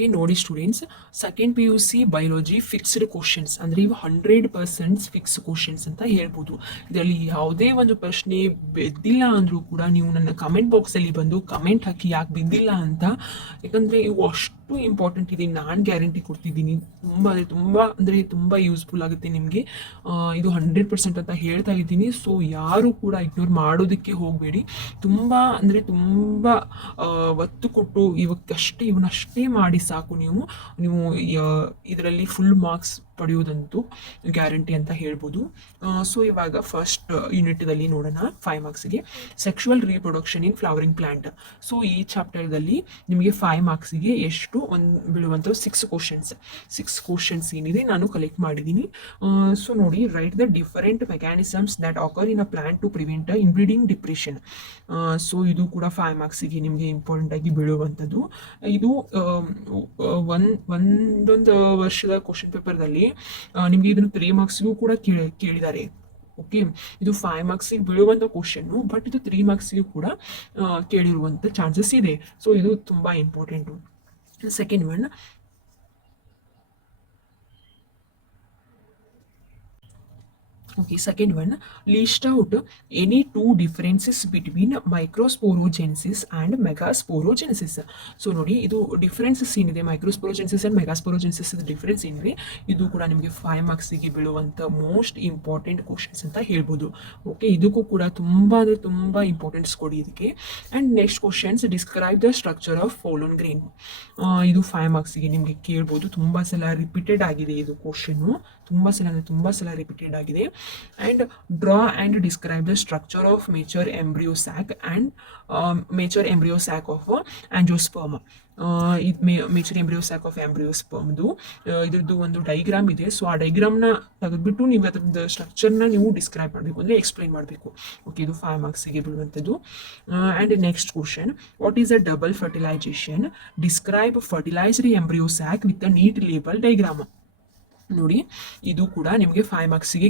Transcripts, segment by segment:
Okay, ನೋಡಿ students, second P U C biology fixed questions ಅಂದರೆ ಇವು 100% ಫಿಕ್ಸ್ ಕ್ವಶನ್ಸ್ ಅಂತ ಹೇಳ್ಬೋದು. ಇದರಲ್ಲಿ ಯಾವುದೇ ಒಂದು ಪ್ರಶ್ನೆ ಬಿದ್ದಿಲ್ಲ ಅಂದರೂ ಕೂಡ ನೀವು ನನ್ನ ಕಮೆಂಟ್ ಬಾಕ್ಸಲ್ಲಿ ಬಂದು ಕಮೆಂಟ್ ಹಾಕಿ ಯಾಕೆ ಬಿದ್ದಿಲ್ಲ ಅಂತ. ಯಾಕಂದರೆ ಇವು ಅಷ್ಟು ಇಂಪಾರ್ಟೆಂಟ್ ಇದೆ, ನಾನು ಗ್ಯಾರಂಟಿ ಕೊಡ್ತಿದ್ದೀನಿ. ತುಂಬ ಯೂಸ್ಫುಲ್ ಆಗುತ್ತೆ ನಿಮಗೆ. ಇದು 100% ಅಂತ ಹೇಳ್ತಾ ಇದ್ದೀನಿ. ಸೊ ಯಾರು ಕೂಡ ಇಗ್ನೋರ್ ಮಾಡೋದಕ್ಕೆ ಹೋಗಬೇಡಿ. ತುಂಬ ಒತ್ತು ಕೊಟ್ಟು ಇವನ್ನಷ್ಟೇ ಮಾಡಿ ಸಾಕು. ನೀವು ಇದರಲ್ಲಿ ಫುಲ್ ಮಾರ್ಕ್ಸ್ ಪಡೆಯೋದಂತೂ ಗ್ಯಾರಂಟಿ ಅಂತ ಹೇಳ್ಬೋದು. ಸೊ ಇವಾಗ ಫಸ್ಟ್ ಯೂನಿಟ್ದಲ್ಲಿ ನೋಡೋಣ 5 ಮಾರ್ಕ್ಸ್ಗೆ sexual reproduction in flowering plant. So ಈ ಚಾಪ್ಟರ್ದಲ್ಲಿ ನಿಮಗೆ 5 ಮಾರ್ಕ್ಸಿಗೆ ಬೀಳುವಂಥ 6 ಕ್ವಶನ್ಸ್ ಏನಿದೆ ನಾನು ಕಲೆಕ್ಟ್ ಮಾಡಿದ್ದೀನಿ. ಸೊ ನೋಡಿ, write the different mechanisms that occur in a plant to prevent inbreeding depression. So ಇದು ಕೂಡ 5 ಮಾರ್ಕ್ಸಿಗೆ ನಿಮಗೆ ಇಂಪಾರ್ಟೆಂಟ್ ಆಗಿ ಬೀಳುವಂಥದ್ದು. ಇದು ಒಂದೊಂದು ವರ್ಷದ ಕ್ವಶನ್ ಪೇಪರ್ದಲ್ಲಿ ನಿಮಗೆ ಇದನ್ನು 3 ಮಾರ್ಕ್ಸ್ಗೂ ಕೂಡ ಕೇಳಿದ್ದಾರೆ. ಓಕೆ, ಇದು 5 ಮಾರ್ಕ್ಸಿಗೆ ಬೀಳುವಂಥ ಕ್ವಶನ್ನು, ಬಟ್ ಇದು 3 ಮಾರ್ಕ್ಸ್ಗೂ ಕೂಡ ಕೇಳಿರುವಂಥ ಚಾನ್ಸಸ್ ಇದೆ. ಸೊ ಇದು ತುಂಬ important. Second one, list out any 2 differences between microsporogenesis and megasporogenesis. So ನೋಡಿ, ಇದು ಡಿಫರೆನ್ಸಸ್ ಏನಿದೆ, ಮೈಕ್ರೋಸ್ಪೋರೋಜೆನ್ಸಿಸ್ ಆ್ಯಂಡ್ ಮೆಗಾಸ್ಪೋರೋಜೆನ್ಸಿಸ್ ಡಿಫರೆನ್ಸ್ ಏನಿದೆ, ಇದು ಕೂಡ ನಿಮಗೆ 5 ಮಾರ್ಕ್ಸಿಗೆ ಬೀಳುವಂಥ ಮೋಸ್ಟ್ ಇಂಪಾರ್ಟೆಂಟ್ ಕ್ವಶನ್ಸ್ ಅಂತ ಹೇಳ್ಬೋದು. ಓಕೆ, ಇದಕ್ಕೂ ಕೂಡ ತುಂಬ ಇಂಪಾರ್ಟೆನ್ಸ್ ಕೊಡಿ ಇದಕ್ಕೆ. And next questions, describe the structure of pollen grain. ಇದು 5 ಮಾರ್ಕ್ಸಿಗೆ ನಿಮಗೆ ಕೇಳ್ಬೋದು. ತುಂಬ ಸಲ ರಿಪೀಟೆಡ್ ಆಗಿದೆ ಇದು ಕ್ವಶನ್ನು, ತುಂಬ ಸಲ ರಿಪೀಟೆಡ್ ಆಗಿದೆ. And draw and describe the structure of mature embryo sac and mature embryo sac of angiosperm. Mature embryo sac of ಎಂಬ್ರಿಯೋಸ್ಪರ್ಮ್ದು ಇದ್ರದ್ದು ಒಂದು ಡೈಗ್ರಾಮ್ ಇದೆ. ಸೊ ಆ ಡೈಗ್ರಾಮ್ನ ತೆಗೆದ್ಬಿಟ್ಟು ನೀವು ಅದ್ರದ್ದು ಸ್ಟ್ರಕ್ಚರ್ನ ನೀವು ಡಿಸ್ಕ್ರೈಬ್ ಮಾಡಬೇಕು, ಅಂದರೆ ಎಕ್ಸ್ಪ್ಲೈನ್ ಮಾಡಬೇಕು. ಓಕೆ, ಇದು 5 ಮಾರ್ಕ್ಸಿಗೆ ಬೀಳುವಂಥದ್ದು. And next question, what is a double fertilisation? Describe fertilised embryo sac with a neat label diagram. ನೋಡಿ, ಇದು ಕೂಡ ನಿಮಗೆ 5 ಮಾರ್ಕ್ಸಿಗೆ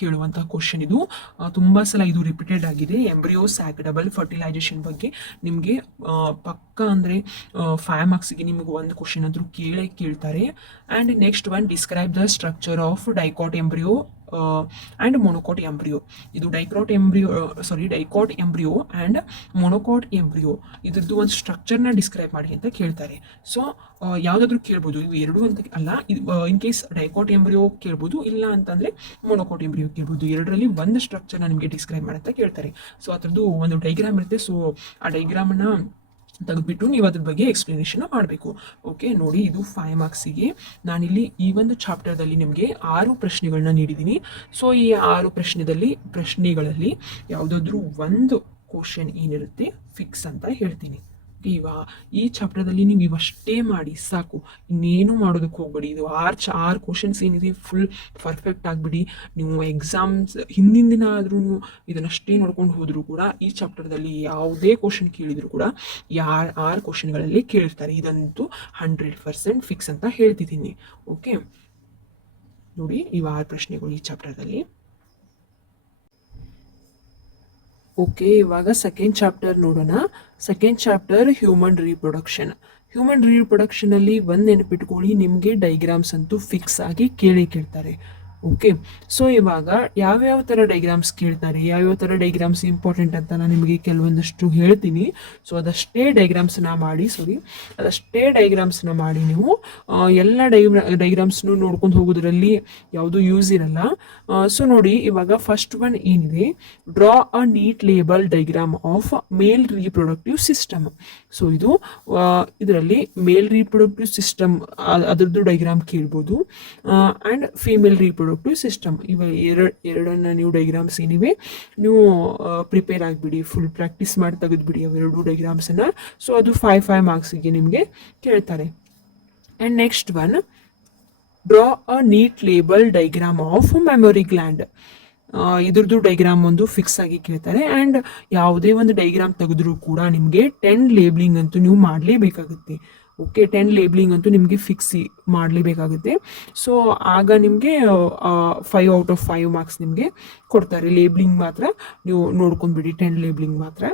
ಕೇಳುವಂಥ ಕ್ವಶನ್. ಇದು ತುಂಬ ಸಲ ಇದು ರಿಪೀಟೆಡ್ ಆಗಿದೆ. ಎಂಬ್ರಿಯೋ ಸ್ಯಾಕ್ ಡಬಲ್ ಫರ್ಟಿಲೈಸೇಷನ್ ಬಗ್ಗೆ ನಿಮಗೆ ಪಕ್ಕ ಅಂದರೆ 5 ಮಾರ್ಕ್ಸಿಗೆ ನಿಮಗೆ ಒಂದು ಕ್ವಶನ್ ಆದರೂ ಕೇಳ್ತಾರೆ. And next one, describe the structure of dicot embryo and monocot embryo. ಇದು dicot embryo and monocot embryo ಇದ್ರದ್ದು ಒಂದು ಸ್ಟ್ರಕ್ಚರ್ನ ಡಿಸ್ಕ್ರೈಬ್ ಮಾಡಿ ಅಂತ ಕೇಳ್ತಾರೆ. ಸೊ ಯಾವುದಾದ್ರೂ ಕೇಳ್ಬೋದು, ಇವು ಎರಡು ಅಂತ ಅಲ್ಲ. ಇನ್ ಕೇಸ್ ಡೈಕಾಟ್ ಎಂಬ್ರಿಯೋ ಕೇಳ್ಬೋದು, ಇಲ್ಲ ಅಂತಂದರೆ ಮೊನೊಕಾಟ್ ಎಂಬ್ರಿಯೋ ಕೇಳ್ಬೋದು. ಎರಡರಲ್ಲಿ ಒಂದು ಸ್ಟ್ರಕ್ಚರ್ನ ನಿಮಗೆ ಡಿಸ್ಕ್ರೈಬ್ ಮಾಡಿ ಅಂತ ಕೇಳ್ತಾರೆ. ಸೊ ಅದರದ್ದು ಒಂದು ಡೈಗ್ರಾಮ್ ಇರುತ್ತೆ. ಸೊ ಆ ಡೈಗ್ರಾಮನ್ನು ತೆಗೆದುಬಿಟ್ಟು ನೀವು ಅದ್ರ ಬಗ್ಗೆ ಎಕ್ಸ್ಪ್ಲನೇಷನ್ ಮಾಡಬೇಕು. ಓಕೆ, ನೋಡಿ, ಇದು 5 ಮಾರ್ಕ್ಸಿಗೆ ನಾನಿಲ್ಲಿ ಈ ಒಂದು ಚಾಪ್ಟರ್ದಲ್ಲಿ ನಿಮಗೆ 6 ಪ್ರಶ್ನೆಗಳನ್ನ ನೀಡಿದ್ದೀನಿ. ಸೊ ಈ 6 ಪ್ರಶ್ನೆಗಳಲ್ಲಿ ಯಾವುದಾದ್ರೂ ಒಂದು ಕ್ವಶನ್ ಏನಿರುತ್ತೆ ಫಿಕ್ಸ್ ಅಂತ ಹೇಳ್ತೀನಿ. ಈ ಚಾಪ್ಟರ್ದಲ್ಲಿ ನೀವು ಇವಷ್ಟೇ ಮಾಡಿ ಸಾಕು, ಇನ್ನೇನು ಮಾಡೋದಕ್ಕೆ ಹೋಗ್ಬೇಡಿ. ಇದು 6 ಕ್ವಶನ್ಸ್ ಏನಿದೆ ಫುಲ್ ಪರ್ಫೆಕ್ಟ್ ಆಗಿಬಿಡಿ. ನೀವು ಎಕ್ಸಾಮ್ಸ್ ಹಿಂದಿನ ದಿನ ಆದರೂ ನೀವು ಇದನ್ನಷ್ಟೇ ನೋಡ್ಕೊಂಡು ಹೋದರೂ ಕೂಡ ಈ ಚಾಪ್ಟರ್ದಲ್ಲಿ ಯಾವುದೇ ಕ್ವಶನ್ ಕೇಳಿದರೂ ಕೂಡ 6 ಕ್ವಶನ್ಗಳಲ್ಲಿ ಕೇಳಿರ್ತಾರೆ. ಇದಂತೂ 100% ಫಿಕ್ಸ್ ಅಂತ ಹೇಳ್ತಿದ್ದೀನಿ. ಓಕೆ, ನೋಡಿ, ಇವು 6 ಪ್ರಶ್ನೆಗಳು ಈ ಚಾಪ್ಟರ್ದಲ್ಲಿ. ಓಕೆ, ಇವಾಗ ಸೆಕೆಂಡ್ ಚಾಪ್ಟರ್ ನೋಡೋಣ. ಸೆಕೆಂಡ್ ಚಾಪ್ಟರ್ ಹ್ಯೂಮನ್ ರೀಪ್ರೊಡಕ್ಷನ್ ಅಲ್ಲಿ ಒಂದು ನೆನಪಿಟ್ಕೊಳ್ಳಿ, ನಿಮಗೆ ಡೈಗ್ರಾಮ್ಸ್ ಅಂತೂ ಫಿಕ್ಸ್ ಆಗಿ ಕೇಳ್ತಾರೆ. ಓಕೆ, ಸೊ ಇವಾಗ ಯಾವ್ಯಾವ ಥರ ಡೈಗ್ರಾಮ್ಸ್ ಕೇಳ್ತಾರೆ, ಯಾವ್ಯಾವ ಥರ ಡೈಗ್ರಾಮ್ಸ್ ಇಂಪಾರ್ಟೆಂಟ್ ಅಂತ ನಾನು ನಿಮಗೆ ಕೆಲವೊಂದಷ್ಟು ಹೇಳ್ತೀನಿ. ಸೊ ಅದಷ್ಟೇ ಡೈಗ್ರಾಮ್ಸ್ನ ಮಾಡಿ ನೀವು ಎಲ್ಲ ಡೈಗ್ರಾಮ್ಸ್ನು ನೋಡ್ಕೊಂಡು ಹೋಗೋದ್ರಲ್ಲಿ ಯಾವುದೂ ಯೂಸ್ ಇರಲ್ಲ. ಸೊ ನೋಡಿ, ಇವಾಗ ಫಸ್ಟ್ ಒನ್ ಏನಿದೆ, draw a neat label diagram of male reproductive system. So ಇದರಲ್ಲಿ ಮೇಲ್ ರೀಪ್ರೊಡಕ್ಟಿವ್ ಸಿಸ್ಟಮ್ ಅದರದ್ದು ಡೈಗ್ರಾಮ್ ಕೇಳ್ಬೋದು. ಆ್ಯಂಡ್ ಫೀಮೇಲ್ ರೀಪ್ರೊಡಕ್ಟಿವ್ ಸಿಸ್ಟಮ್, ಎರಡನ್ನ ನೀವು ಡೈಗ್ರಾಮ್ಸ್ ಏನಿವೆ ನೀವು ಪ್ರಿಪೇರ್ ಆಗಿಬಿಡಿ, ಫುಲ್ ಪ್ರಾಕ್ಟೀಸ್ ಮಾಡಿ ತೆಗೆದುಬಿಡಿ ಅವೆರಡು ಡೈಗ್ರಾಮ್ಸನ್ನು. ಸೊ ಅದು 5 ಮಾರ್ಕ್ಸಿಗೆ ನಿಮಗೆ ಕೇಳ್ತಾರೆ. And next one, draw a neat label diagram of mammary gland. ಇದ್ರದ್ದು ಡೈಗ್ರಾಮ್ ಒಂದು ಫಿಕ್ಸ್ ಆಗಿ ಕೇಳ್ತಾರೆ. ಆ್ಯಂಡ್ ಯಾವುದೇ ಒಂದು ಡೈಗ್ರಾಮ್ ತೆಗೆದ್ರೂ ಕೂಡ ನಿಮಗೆ 10 ಲೇಬ್ಲಿಂಗ್ ಅಂತೂ ನೀವು ಮಾಡಲೇಬೇಕಾಗುತ್ತೆ. ಓಕೆ 10 ಲೇಬ್ಲಿಂಗ್ ಅಂತೂ ನಿಮಗೆ ಫಿಕ್ಸ್ ಮಾಡಲೇಬೇಕಾಗುತ್ತೆ. ಸೊ ಆಗ ನಿಮಗೆ 5/5 ಮಾರ್ಕ್ಸ್ ನಿಮಗೆ ಕೊಡ್ತಾರೆ. ಲೇಬ್ಲಿಂಗ್ ಮಾತ್ರ ನೀವು ನೋಡ್ಕೊಂಡ್ಬಿಡಿ, 10 ಲೇಬ್ಲಿಂಗ್ ಮಾತ್ರ.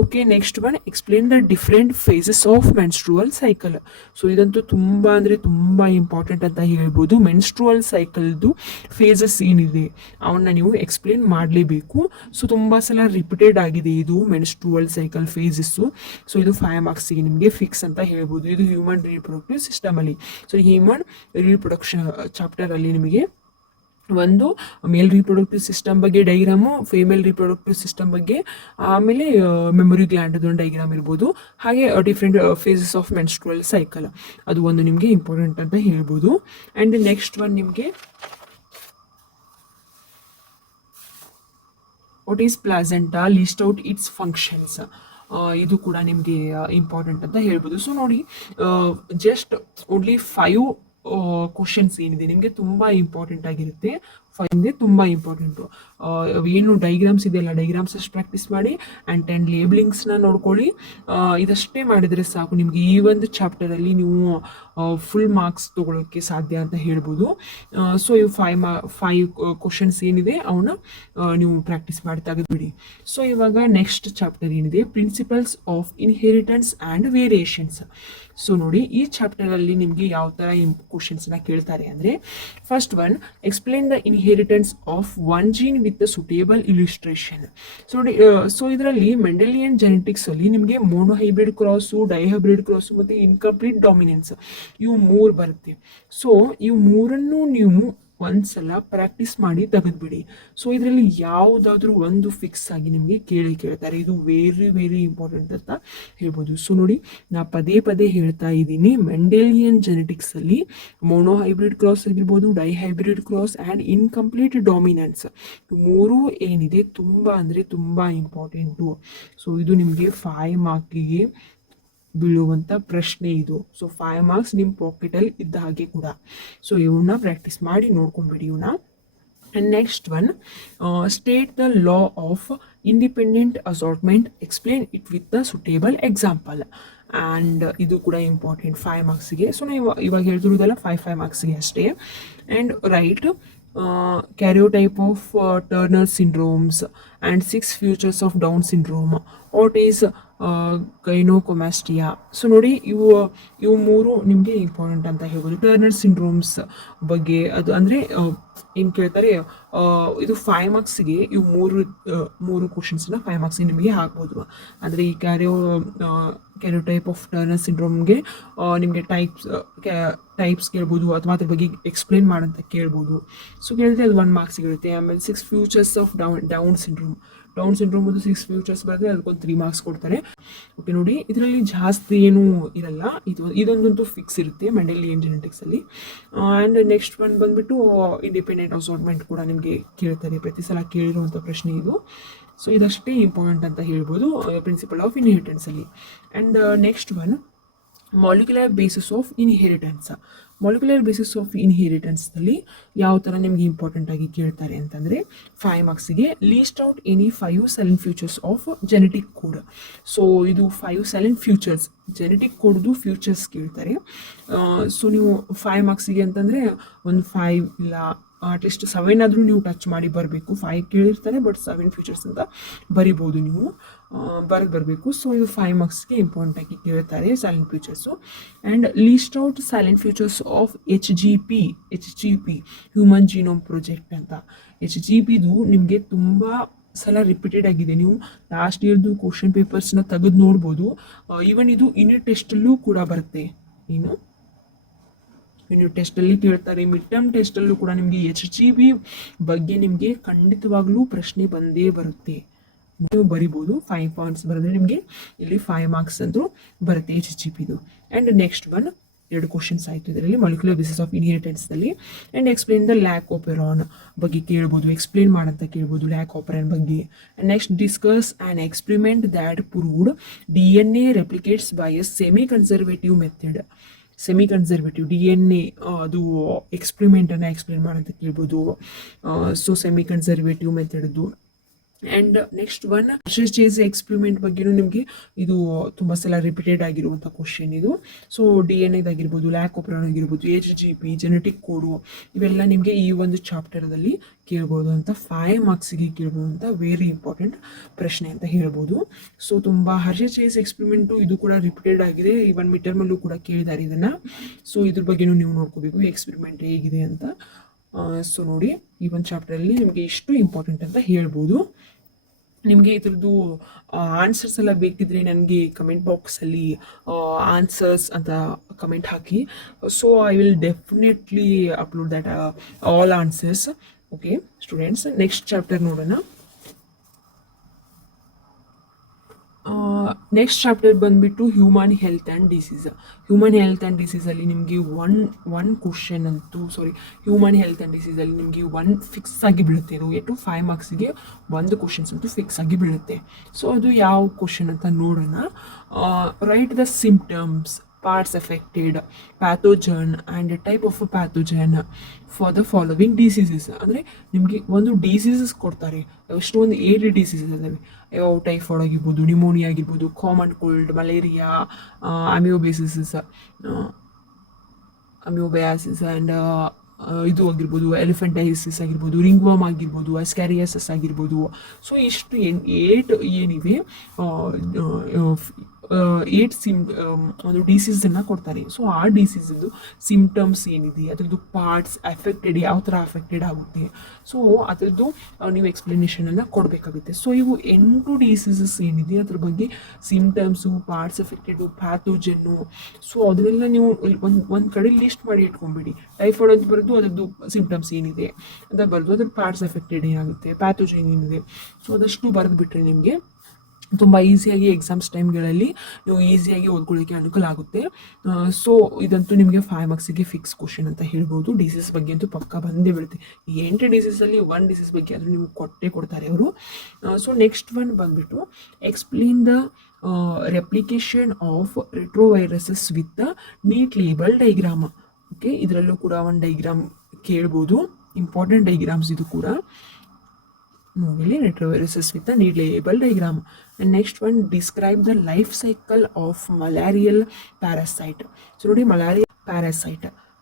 Okay, next one explain the different phases of menstrual cycle. So ಇದಂತೂ ತುಂಬ ಅಂದರೆ ತುಂಬ ಇಂಪಾರ್ಟೆಂಟ್ ಅಂತ ಹೇಳ್ಬೋದು. ಮೆನ್ಸ್ಟ್ರುವಲ್ ಸೈಕಲ್ದು ಫೇಸಸ್ ಏನಿದೆ ಅವನ್ನ ನೀವು ಎಕ್ಸ್ಪ್ಲೇನ್ ಮಾಡಲೇಬೇಕು. ಸೊ ತುಂಬ ಸಲ ರಿಪೀಟೆಡ್ ಆಗಿದೆ ಇದು ಮೆನ್ಸ್ಟ್ರುವಲ್ ಸೈಕಲ್ ಫೇಸಸ್ಸು. ಸೊ ಇದು 5 ಮಾರ್ಕ್ಸಿಗೆ ನಿಮಗೆ ಫಿಕ್ಸ್ ಅಂತ ಹೇಳ್ಬೋದು. ಇದು ಹ್ಯೂಮನ್ ರೀಪ್ರೊಡಕ್ಟಿವ್ ಸಿಸ್ಟಮಲ್ಲಿ. ಸೊ ಹ್ಯೂಮನ್ ರೀಪ್ರೊಡಕ್ಷನ್ ಚಾಪ್ಟರಲ್ಲಿ ನಿಮಗೆ ಒಂದು ಮೇಲ್ ರೀಪ್ರೊಡಕ್ಟಿವ್ ಸಿಸ್ಟಮ್ ಬಗ್ಗೆ ಡೈಗ್ರಾಮು, ಫೀಮೇಲ್ ರೀಪ್ರೊಡಕ್ಟಿವ್ ಸಿಸ್ಟಮ್ ಬಗ್ಗೆ, ಆಮೇಲೆ ಮೆಮೊರಿ ಗ್ಲ್ಯಾಂಡ್ ಒಂದು ಡೈಗ್ರಾಮ್ ಇರ್ಬೋದು, ಹಾಗೆ different phases of menstrual cycle ಅದು ಒಂದು ನಿಮಗೆ ಇಂಪಾರ್ಟೆಂಟ್ ಅಂತ ಹೇಳ್ಬೋದು. ಆ್ಯಂಡ್ ನೆಕ್ಸ್ಟ್ ಒನ್ ನಿಮಗೆ what is placenta, list out its functions. ಇದು ಕೂಡ ನಿಮಗೆ ಇಂಪಾರ್ಟೆಂಟ್ ಅಂತ ಹೇಳ್ಬೋದು. ಸೊ ನೋಡಿ, ಜಸ್ಟ್ ಓನ್ಲಿ 5 ಕ್ವಶನ್ಸ್ ಏನಿದೆ ನಿಮಗೆ ತುಂಬ ಇಂಪಾರ್ಟೆಂಟ್ ಆಗಿರುತ್ತೆ. ಫೈಂದೆ ತುಂಬ ಇಂಪಾರ್ಟೆಂಟು. ಏನು ಡೈಗ್ರಾಮ್ಸ್ ಇದೆಯಲ್ಲ, ಡೈಗ್ರಾಮ್ಸ್ ಅಷ್ಟು ಪ್ರಾಕ್ಟೀಸ್ ಮಾಡಿ ಆ್ಯಂಡ್ 10 ಲೇಬ್ಲಿಂಗ್ಸ್ನ ನೋಡ್ಕೊಳ್ಳಿ. ಇದಷ್ಟೇ ಮಾಡಿದರೆ ಸಾಕು, ನಿಮಗೆ ಈ ಒಂದು ಚಾಪ್ಟರಲ್ಲಿ ನೀವು ಫುಲ್ ಮಾರ್ಕ್ಸ್ ತೊಗೊಳೋಕ್ಕೆ ಸಾಧ್ಯ ಅಂತ ಹೇಳ್ಬೋದು. ಸೊ ಇವು 5 ಕ್ವಶನ್ಸ್ ಏನಿದೆ ಅವನ್ನ ನೀವು ಪ್ರಾಕ್ಟೀಸ್ ಮಾಡಿ ತೆಗೆದುಬಿಡಿ. ಸೊ ಇವಾಗ ನೆಕ್ಸ್ಟ್ ಚಾಪ್ಟರ್ ಏನಿದೆ, principles of inheritance and variations. So ನೋಡಿ, ಈ ಚಾಪ್ಟರಲ್ಲಿ ನಿಮಗೆ ಯಾವ ಥರ ಕ್ವಶನ್ಸ್ನ ಕೇಳ್ತಾರೆ ಅಂದರೆ, first one explain the inheritance of one gene with suitable illustration. So ನೋಡಿ, ಸೊ ಇದರಲ್ಲಿ ಮೆಂಡೆಲಿಯನ್ ಜೆನೆಟಿಕ್ಸ್ ಅಲ್ಲಿ ನಿಮಗೆ monohybrid cross, dihybrid cross ಮತ್ತು ಇನ್ಕಂಪ್ಲೀಟ್ ಡಾಮಿನೆನ್ಸ್ ಇವು 3 ಬರುತ್ತೆ. ಸೊ ಇವು 3 ನೀವು ಒಂದ್ಸಲ ಪ್ರಾಕ್ಟೀಸ್ ಮಾಡಿ ತೆಗೆದುಬಿಡಿ. ಸೊ ಇದರಲ್ಲಿ ಯಾವುದಾದ್ರೂ ಒಂದು ಫಿಕ್ಸ್ ಆಗಿ ನಿಮಗೆ ಕೇಳ್ತಾರೆ. ಇದು ವೆರಿ ವೆರಿ ಇಂಪಾರ್ಟೆಂಟ್ ಅಂತ ಹೇಳ್ಬೋದು. ಸೊ ನೋಡಿ, ನಾ ಪದೇ ಪದೇ ಹೇಳ್ತಾ ಇದ್ದೀನಿ, ಮೆಂಡೆಲಿಯನ್ ಜೆನೆಟಿಕ್ಸಲ್ಲಿ ಮೋನೋ ಹೈಬ್ರಿಡ್ ಕ್ರಾಸ್ ಆಗಿರ್ಬೋದು, dihybrid cross and incomplete dominance 3 ಏನಿದೆ ತುಂಬ ಅಂದರೆ ತುಂಬ ಇಂಪಾರ್ಟೆಂಟು. ಸೊ ಇದು ನಿಮಗೆ 5 ಮಾರ್ಕಿಗೆ ಬೀಳುವಂಥ ಪ್ರಶ್ನೆ ಇದು. ಸೊ 5 ಮಾರ್ಕ್ಸ್ ನಿಮ್ಮ ಪಾಕೆಟಲ್ಲಿ ಇದ್ದ ಹಾಗೆ ಕೂಡ. ಸೊ ಇವನ್ನ ಪ್ರಾಕ್ಟೀಸ್ ಮಾಡಿ ನೋಡ್ಕೊಂಬಿಡಿ ಇವನ್ನ. And next one, state the law of independent assortment, explain it with the suitable example. And ಇದು ಕೂಡ ಇಂಪಾರ್ಟೆಂಟ್ 5 ಮಾರ್ಕ್ಸಿಗೆ. ಸೊ ನಾವು ಇವಾಗ ಹೇಳ್ತಿರೋದೆಲ್ಲ 5 ಮಾರ್ಕ್ಸಿಗೆ ಅಷ್ಟೇ. And right karyotype of Turner syndromes and 6 features of Down syndrome. What is gynaecomastia. So ನೋಡಿ, ಇವು 3 ನಿಮಗೆ important ಅಂತ ಹೇಳ್ಬೋದು. ಟರ್ನರ್ ಸಿಂಡ್ರೋಮ್ಸ್ ಬಗ್ಗೆ ಅದು ಅಂದರೆ ಏನು ಕೇಳ್ತಾರೆ, ಇದು 5 ಮಾರ್ಕ್ಸಿಗೆ ಇವು 3 ಕ್ವಶನ್ಸ್ನ 5 ಮಾರ್ಕ್ಸಿಗೆ ನಿಮಗೆ ಹಾಕ್ಬೋದು. ಅಂದರೆ ಈ ಕ್ಯಾರಿಯೋಟೈಪ್ ಆಫ್ ಟರ್ನರ್ ಸಿಂಡ್ರೋಮ್ಗೆ ನಿಮಗೆ ಟೈಪ್ಸ್ ಕೇಳ್ಬೋದು, ಅಥವಾ ಅದ್ರ ಬಗ್ಗೆ ಎಕ್ಸ್ಪ್ಲೇನ್ ಮಾಡಂತ ಕೇಳ್ಬೋದು. ಸೊ ಕೇಳಿದ್ರೆ ಅದು 1 ಮಾರ್ಕ್ಸಿಗೆ ಇರುತ್ತೆ. ಆಮೇಲೆ 6 ಫ್ಯೂಚರ್ಸ್ ಆಫ್ ಡೌನ್ ಸಿಂಡ್ರೋಮ್ ಒಂದು 6 ಫ್ಯೂಚರ್ಸ್ ಬರುತ್ತೆ, ಅದಕ್ಕೊಂದು 3 ಮಾರ್ಕ್ಸ್ ಕೊಡ್ತಾರೆ. ಓಕೆ ನೋಡಿ, ಇದರಲ್ಲಿ ಜಾಸ್ತಿ ಏನೂ ಇರಲ್ಲ, ಇದೊಂದಂತೂ ಫಿಕ್ಸ್ ಇರುತ್ತೆ ಮೆಂಡೆಲಿಯನ್ ಜೆನೆಟಿಕ್ಸಲ್ಲಿ. ಆ್ಯಂಡ್ ನೆಕ್ಸ್ಟ್ ಒನ್ ಬಂದುಬಿಟ್ಟು ಇಂಡಿಪೆಂಡೆಂಟ್ ಅಸಾರ್ಟ್ಮೆಂಟ್ ಕೂಡ ನಿಮಗೆ ಕೇಳ್ತಾರೆ, ಪ್ರತಿ ಸಲ ಕೇಳಿರುವಂಥ ಪ್ರಶ್ನೆ ಇದು. ಸೊ ಇದಷ್ಟೇ ಇಂಪಾರ್ಟೆಂಟ್ ಅಂತ ಹೇಳ್ಬೋದು ಪ್ರಿನ್ಸಿಪಲ್ ಆಫ್ ಇನ್ಹೆರಿಟೆನ್ಸಲ್ಲಿ. And next one molecular basis of inheritance. Molecular basis of ಇನ್ಹೆರಿಟೆನ್ಸ್ನಲ್ಲಿ ಯಾವ ಥರ ನಿಮಗೆ ಇಂಪಾರ್ಟೆಂಟ್ ಆಗಿ ಕೇಳ್ತಾರೆ ಅಂತಂದರೆ, 5 ಮಾರ್ಕ್ಸಿಗೆ list out any 5 salient features of genetic code. So ಇದು 5 ಸೈಲೆಂಟ್ ಫ್ಯೂಚರ್ಸ್, ಜೆನೆಟಿಕ್ ಕೋಡ್ದು ಫ್ಯೂಚರ್ಸ್ ಕೇಳ್ತಾರೆ. ಸೊ ನೀವು 5 ಮಾರ್ಕ್ಸಿಗೆ ಅಂತಂದರೆ ಒಂದು 5 ಇಲ್ಲ ಅಟ್ಲೀಸ್ಟ್ 7 ಆದರೂ ನೀವು ಟಚ್ ಮಾಡಿ ಬರಬೇಕು. 5 ಕೇಳಿರ್ತಾರೆ, ಬಟ್ 7 ಫ್ಯೂಚರ್ಸ್ ಅಂತ ಬರಿಬೋದು ನೀವು, ಬರಬೇಕು. ಸೊ ಇದು 5 ಮಾರ್ಕ್ಸ್ಗೆ ಇಂಪಾರ್ಟೆಂಟ್ ಆಗಿ ಕೇಳ್ತಾರೆ salient features. And list out salient features of HGP human genome project ಅಂತ. HGPದು ನಿಮಗೆ ತುಂಬ ಸಲ ರಿಪೀಟೆಡ್ ಆಗಿದೆ. ನೀವು ಲಾಸ್ಟ್ ಇಯರ್ದು ಕ್ವಶನ್ ಪೇಪರ್ಸ್ನ ತೆಗೆದು ನೋಡ್ಬೋದು. ಈವನ್ ಇದು ಯೂನಿಟ್ ಟೆಸ್ಟಲ್ಲೂ ಕೂಡ ಬರುತ್ತೆ. ಯೂನಿಟ್ ಟೆಸ್ಟಲ್ಲಿ ಕೇಳ್ತಾರೆ, ಮಿಡ್ ಟರ್ಮ್ ಟೆಸ್ಟಲ್ಲೂ ಕೂಡ ನಿಮಗೆ HGP ಬಗ್ಗೆ ನಿಮಗೆ ಖಂಡಿತವಾಗ್ಲೂ ಪ್ರಶ್ನೆ ಬಂದೇ ಬರುತ್ತೆ. ನೀವು ಬರಿಬೋದು. 5 ಪಾಯಿಂಟ್ಸ್ ಬರೆದ್ರೆ ನಿಮಗೆ ಇಲ್ಲಿ 5 ಮಾರ್ಕ್ಸ್ ಅಂತೂ ಬರುತ್ತೆ HGPದು. ಆ್ಯಂಡ್ ನೆಕ್ಸ್ಟ್ ಒನ್ 2 ಕ್ವಶನ್ಸ್ ಆಯಿತು ಇದರಲ್ಲಿ ಮಾಲಿಕ್ಯುಲರ್ ಬೇಸಿಸ್ ಆಫ್ ಇನ್ಹೆರಿಟೆನ್ಸ್ನಲ್ಲಿ. And explain the lac operon ಬಗ್ಗೆ ಕೇಳ್ಬೋದು, ಎಕ್ಸ್ಪ್ಲೇನ್ ಮಾಡಂತ ಕೇಳ್ಬೋದು ಲ್ಯಾಕ್ ಆಪೆರಾನ್ ಬಗ್ಗೆ. And next discuss an experiment that proved DNA replicates by a semi conservative method. DNA ಅದು ಎಕ್ಸ್ಪೆರಿಮೆಂಟನ್ನು ಎಕ್ಸ್ಪ್ಲೇನ್ ಮಾಡಂತ ಕೇಳ್ಬೋದು. ಸೊ ಸೆಮಿ ಕನ್ಸರ್ವೇಟಿವ್ ಮೆಥಡ್ದು and next one Chase experiment ಬಗ್ಗೆನೂ ನಿಮಗೆ ಇದು ತುಂಬ ಸಲ ರಿಪೀಟೆಡ್ ಆಗಿರುವಂಥ ಕ್ವಶನ್ ಇದು. ಸೊ DNA ಆಗಿರ್ಬೋದು, ಲ್ಯಾಕೋಪ್ರಾನ್ ಆಗಿರ್ಬೋದು, HGP, ಜೆನೆಟಿಕ್ ಕೋಡು, ಇವೆಲ್ಲ ನಿಮಗೆ ಈ ಒಂದು ಚಾಪ್ಟರ್ದಲ್ಲಿ ಕೇಳ್ಬೋದು ಅಂತ 5 ಮಾರ್ಕ್ಸಿಗೆ ಕೇಳ್ಬೋದು ಅಂತ ವೆರಿ ಇಂಪಾರ್ಟೆಂಟ್ ಪ್ರಶ್ನೆ ಅಂತ ಹೇಳ್ಬೋದು. ಸೊ ತುಂಬ ಚೇಸ್ ಎಕ್ಸ್ಪೆರಿಮೆಂಟು ಇದು ಕೂಡ ರಿಪೀಟೆಡ್ ಆಗಿದೆ, ಇವನ್ ಮಿಡ್ ಟರ್ಮಲ್ಲೂ ಕೂಡ ಕೇಳಿದ್ದಾರೆ ಇದನ್ನು. ಸೊ ಇದ್ರ ಬಗ್ಗೆನೂ ನೀವು ನೋಡ್ಕೋಬೇಕು ಎಕ್ಸ್ಪೆರಿಮೆಂಟ್ ಹೇಗಿದೆ ಅಂತ. ಸೊ ನೋಡಿ ಈ ಒಂದು ಚಾಪ್ಟರಲ್ಲಿ ನಿಮಗೆ ಇಷ್ಟು ಇಂಪಾರ್ಟೆಂಟ್ ಅಂತ ಹೇಳ್ಬೋದು. ನಿಮಗೆ ಇದ್ರದ್ದು ಆನ್ಸರ್ಸ್ ಎಲ್ಲ ಬೇಕಿದ್ರೆ ನನಗೆ ಕಮೆಂಟ್ ಬಾಕ್ಸಲ್ಲಿ ಆನ್ಸರ್ಸ್ ಅಂತ ಕಮೆಂಟ್ ಹಾಕಿ. So I will definitely upload that all answers. Okay students, next chapter ನೋಡೋಣ. ನೆಕ್ಸ್ಟ್ ಚಾಪ್ಟರ್ ಬಂದುಬಿಟ್ಟು human health and disease. Human health and ಡಿಸೀಸಲ್ಲಿ ನಿಮಗೆ ಒನ್ ಕ್ವಶನ್ ಅಂತೂ ಹ್ಯೂಮನ್ ಹೆಲ್ತ್ ಆ್ಯಂಡ್ ಡಿಸೀಸಲ್ಲಿ ನಿಮಗೆ ಒನ್ ಫಿಕ್ಸ್ ಆಗಿ ಬೀಳುತ್ತೆ. ಅದು 5 ಮಾರ್ಕ್ಸಿಗೆ ಒಂದು ಕ್ವಶನ್ಸ್ ಅಂತೂ ಫಿಕ್ಸ್ ಆಗಿ ಬೀಳುತ್ತೆ. ಸೊ ಅದು ಯಾವ ಕ್ವಶನ್ ಅಂತ ನೋಡೋಣ. Right the symptoms, parts affected, pathogen and type of pathogen for the following diseases. ಅಂದರೆ ನಿಮಗೆ ಒಂದು ಡಿಸೀಸಸ್ ಕೊಡ್ತಾರೆ, ಎಷ್ಟೊಂದು 8 ಡಿಸೀಸಸ್ ಇದ್ದಾವೆ. ಟೈಫಾಯ್ಡ್ ಆಗಿರ್ಬೋದು, ನ್ಯೂಮೋನಿಯಾ ಆಗಿರ್ಬೋದು, ಕಾಮನ್ ಕೋಲ್ಡ್, ಮಲೇರಿಯಾ, ಅಮಿಯೋಬಯಾಸಿಸ್ ಆ್ಯಂಡ್ ಇದು ಆಗಿರ್ಬೋದು, ಎಲಿಫೆಂಟೈಸಿಸ್ ಆಗಿರ್ಬೋದು, ರಿಂಗ್ವಾಮ್ ಆಗಿರ್ಬೋದು, ಅಸ್ಕ್ಯಾರಿಯಾಸಸ್ ಆಗಿರ್ಬೋದು. ಸೊ ಇಷ್ಟು 8 ಏನಿವೆ 8 ಒಂದು ಡಿಸೀಸನ್ನು ಕೊಡ್ತಾರೆ. ಸೊ ಆ ಡಿಸೀಸದ್ದು ಸಿಂಪ್ಟಮ್ಸ್ ಏನಿದೆ, ಅದರದ್ದು ಪಾರ್ಟ್ಸ್ ಅಫೆಕ್ಟೆಡ್, ಯಾವ ಥರ ಅಫೆಕ್ಟೆಡ್ ಆಗುತ್ತೆ, ಸೊ ಅದರದ್ದು ನೀವು ಎಕ್ಸ್ಪ್ಲನೇಷನನ್ನು ಕೊಡಬೇಕಾಗುತ್ತೆ. ಸೊ ಇವು 8 ಡಿಸೀಸಸ್ ಏನಿದೆ ಅದ್ರ ಬಗ್ಗೆ ಸಿಂಪ್ಟಮ್ಸು, ಪಾರ್ಟ್ಸ್ ಅಫೆಕ್ಟೆಡು, ಪ್ಯಾಥೋಜನ್ನು, ಸೊ ಅದನ್ನೆಲ್ಲ ನೀವು ಒಂದು ಕಡೆ ಲಿಸ್ಟ್ ಮಾಡಿ ಇಟ್ಕೊಂಡ್ಬಿಡಿ. ಟೈಫಾಯ್ಡ್ ಅಂತ ಬರೆದು ಅದರದ್ದು ಸಿಂಪ್ಟಮ್ಸ್ ಏನಿದೆ ಅಂತ ಬರೆದು ಅದ್ರ ಪಾರ್ಟ್ಸ್ ಅಫೆಕ್ಟೆಡ್ ಏನಾಗುತ್ತೆ, ಪ್ಯಾಥೋಜನ್ ಏನಿದೆ, ಸೊ ಅದಷ್ಟು ಬರೆದುಬಿಟ್ರೆ ನಿಮಗೆ ತುಂಬ ಈಸಿಯಾಗಿ ಎಕ್ಸಾಮ್ಸ್ ಟೈಮ್ಗಳಲ್ಲಿ ನೀವು ಈಸಿಯಾಗಿ ಓದ್ಕೊಳ್ಳೋಕ್ಕೆ ಅನುಕೂಲ ಆಗುತ್ತೆ. ಸೊ ಇದಂತೂ ನಿಮಗೆ 5 ಮಾರ್ಕ್ಸಿಗೆ ಫಿಕ್ಸ್ ಕ್ವಶನ್ ಅಂತ ಹೇಳ್ಬೋದು. ಡಿಸೀಸ್ ಬಗ್ಗೆ ಅಂತೂ ಪಕ್ಕ ಬಂದೇ ಬೀಳುತ್ತೆ. ಈ 8 ಡಿಸೀಸಲ್ಲಿ 1 ಡಿಸೀಸ್ ಬಗ್ಗೆ ಆದರೂ ನಿಮ್ಗೆ ಕೊಡ್ತಾರೆ ಅವರು. ಸೊ ನೆಕ್ಸ್ಟ್ ಒನ್ ಬಂದುಬಿಟ್ಟು explain the replication of retroviruses with the neat label diagram. Okay, ಇದರಲ್ಲೂ ಕೂಡ ಒಂದು ಡೈಗ್ರಾಮ್ ಕೇಳ್ಬೋದು, ಇಂಪಾರ್ಟೆಂಟ್ ಡೈಗ್ರಾಮ್ಸ್ ಇದು ಕೂಡ. ನೋಡಿ, retroviruses with a neat label diagram. And next one, describe the life cycle of malarial parasite. So ನೋಡಿ,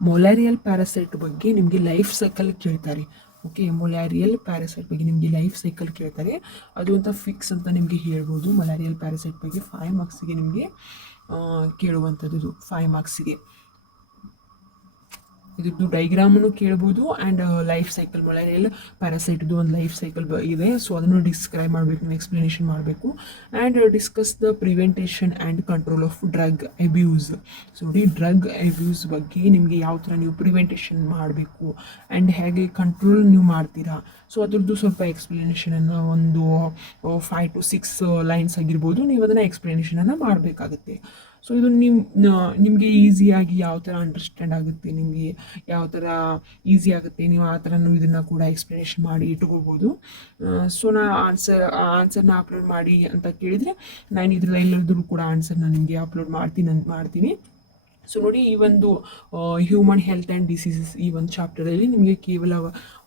ಮೊಲಾರಿಯಲ್ parasite ಬಗ್ಗೆ ನಿಮಗೆ ಲೈಫ್ ಸೈಕಲ್ ಕೇಳ್ತಾರೆ. ಓಕೆ, ಮೊಲಾರಿಯಲ್ ಪ್ಯಾರಾಸೈಟ್ ಬಗ್ಗೆ ನಿಮಗೆ ಲೈಫ್ ಸೈಕಲ್ ಕೇಳ್ತಾರೆ, ಅದು ಅಂತ ಫಿಕ್ಸ್ ಅಂತ ನಿಮಗೆ ಹೇಳ್ಬೋದು. ಮೊಲಾರಿಯಲ್ ಪ್ಯಾರಾಸೈಟ್ ಬಗ್ಗೆ 5 ಮಾರ್ಕ್ಸಿಗೆ ನಿಮಗೆ ಕೇಳುವಂಥದ್ದು 5 ಮಾರ್ಕ್ಸಿಗೆ. ಇದ್ರದ್ದು ಡೈಗ್ರಾಮನ್ನು ಕೇಳ್ಬೋದು. ಆ್ಯಂಡ್ ಲೈಫ್ ಸೈಕಲ್, ಮೊಲಾರಿಯಲ್ ಪ್ಯಾರಾಸೈಟ್ದು ಒಂದು ಲೈಫ್ ಸೈಕಲ್ ಇದೆ, ಸೊ ಅದನ್ನು ಡಿಸ್ಕ್ರೈಬ್ ಮಾಡಬೇಕು, ನೀವು ಎಕ್ಸ್ಪ್ಲನೇಷನ್ ಮಾಡಬೇಕು. And discuss the ಪ್ರಿವೆಂಟೇಷನ್ and control of drug abuse. So ನೋಡಿ, ಡ್ರಗ್ ಅಬ್ಯೂಸ್ ಬಗ್ಗೆ ನಿಮಗೆ ಯಾವ ಥರ ನೀವು ಪ್ರಿವೆಂಟೇಷನ್ ಮಾಡಬೇಕು ಆ್ಯಂಡ್ ಹೇಗೆ ಕಂಟ್ರೋಲ್ ನೀವು ಮಾಡ್ತೀರಾ, ಸೊ ಅದ್ರದ್ದು ಸ್ವಲ್ಪ ಎಕ್ಸ್ಪ್ಲನೇಷನನ್ನು ಒಂದು 5 to 6 ಲೈನ್ಸ್ ಆಗಿರ್ಬೋದು, ನೀವು ಅದನ್ನು ಎಕ್ಸ್ಪ್ಲನೇಷನನ್ನು ಮಾಡಬೇಕಾಗುತ್ತೆ. ಸೊ ಇದು ನಿಮಗೆ ಈಸಿಯಾಗಿ ಯಾವ ಥರ ಅಂಡರ್ಸ್ಟ್ಯಾಂಡ್ ಆಗುತ್ತೆ, ನಿಮಗೆ ಯಾವ ಥರ ಈಸಿ ಆಗುತ್ತೆ, ನೀವು ಆ ಥರನೂ ಇದನ್ನು ಕೂಡ ಎಕ್ಸ್ಪ್ಲನೇಷನ್ ಮಾಡಿ ಇಟ್ಕೋಬೋದು. ಸೊ ಆನ್ಸರ್ನ ಅಪ್ಲೋಡ್ ಮಾಡಿ ಅಂತ ಕೇಳಿದರೆ ನಾನು ಇದರಲ್ಲಿ ಎಲ್ಲರದ್ದು ಕೂಡ ಆನ್ಸರ್ನ ನಿಮಗೆ ಅಪ್ಲೋಡ್ ಮಾಡ್ತೀನಿ. ಸೊ ನೋಡಿ, ಈ ಒಂದು ಹ್ಯೂಮನ್ ಹೆಲ್ತ್ ಆ್ಯಂಡ್ ಡಿಸೀಸಸ್ ಈ ಒಂದು ಚಾಪ್ಟರಲ್ಲಿ ನಿಮಗೆ ಕೇವಲ